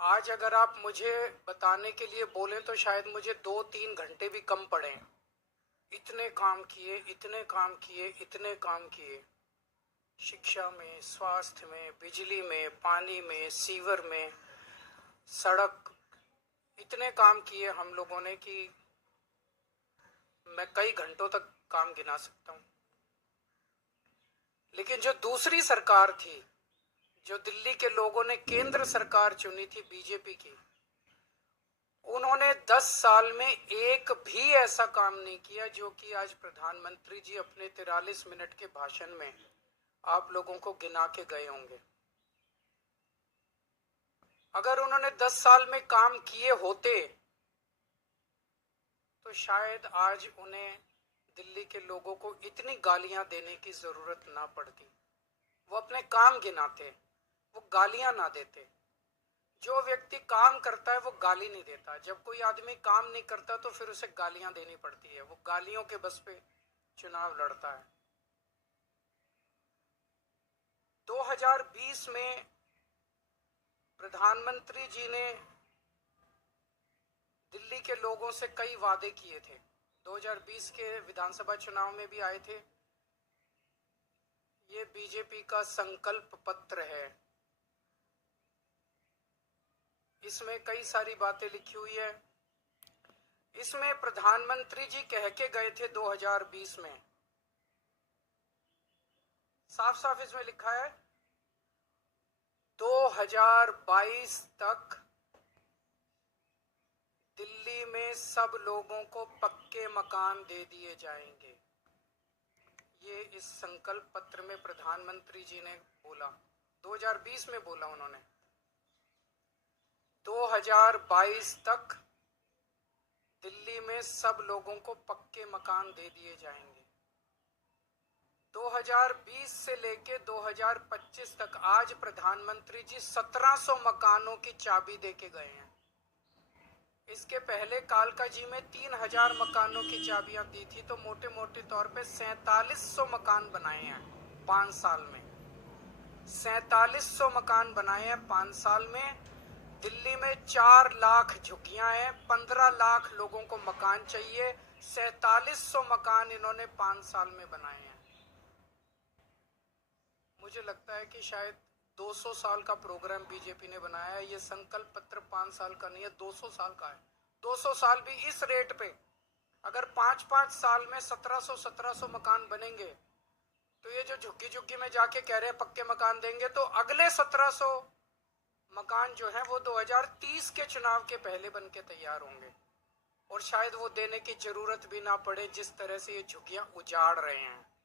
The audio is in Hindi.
आज अगर आप मुझे बताने के लिए बोलें तो शायद मुझे 2-3 घंटे भी कम पड़े। इतने काम किए, इतने काम किए, इतने काम किए, शिक्षा में, स्वास्थ्य में, बिजली में, पानी में, सीवर में, सड़क, इतने काम किए हम लोगों ने कि मैं कई घंटों तक काम गिना सकता हूं। लेकिन जो दूसरी सरकार थी, जो दिल्ली के लोगों ने केंद्र सरकार चुनी थी बीजेपी की, उन्होंने 10 साल में एक भी ऐसा काम नहीं किया जो कि आज प्रधानमंत्री जी अपने 43 मिनट के भाषण में आप लोगों को गिना के गए होंगे। अगर उन्होंने 10 साल में काम किए होते तो शायद आज उन्हें दिल्ली के लोगों को इतनी गालियां देने की जरूरत ना पड़ती। वो अपने काम गिनाते, वो गालियां ना देते। जो व्यक्ति काम करता है वो गाली नहीं देता। जब कोई आदमी काम नहीं करता तो फिर उसे गालियां देनी पड़ती है। वो गालियों के बस पे चुनाव लड़ता है। 2020 में प्रधानमंत्री जी ने दिल्ली के लोगों से कई वादे किए थे। 2020 के विधानसभा चुनाव में भी आए थे। ये बीजेपी का संकल्प पत्र है। इसमें कई सारी बातें लिखी हुई है। इसमें प्रधानमंत्री जी कह के गए थे 2020 में, साफ साफ इसमें लिखा है 2022 तक दिल्ली में सब लोगों को पक्के मकान दे दिए जाएंगे। ये इस संकल्प पत्र में प्रधानमंत्री जी ने बोला, 2020 में बोला उन्होंने। 2022 तक दिल्ली में सब लोगों को पक्के मकान दे दिए जाएंगे। 2020 से लेके 2025 तक आज प्रधानमंत्री जी 1700 मकानों की चाबी दे के गए हैं। इसके पहले कालका जी में 3000 मकानों की चाबियां दी थी। तो मोटे मोटे तौर पे 4700 मकान बनाए हैं 5 साल में। 4700 मकान बनाए हैं 5 साल में। दिल्ली में 4 लाख झुग्गियां हैं, 15 लाख लोगों को मकान चाहिए। 4700 मकान इन्होंने 5 साल में बनाए हैं। मुझे लगता है कि शायद 200 साल का प्रोग्राम बीजेपी ने बनाया है। ये संकल्प पत्र 5 साल का नहीं है, 200 साल का है। 200 साल भी इस रेट पे अगर 5-5 साल में 1700 मकान बनेंगे तो ये जो झुग्गी झुग्गी में जाके कह रहे हैं पक्के मकान देंगे, तो अगले 1700 मकान जो है वो 2030 के चुनाव के पहले बन के तैयार होंगे। और शायद वो देने की जरूरत भी ना पड़े जिस तरह से ये झुग्गियां उजाड़ रहे हैं।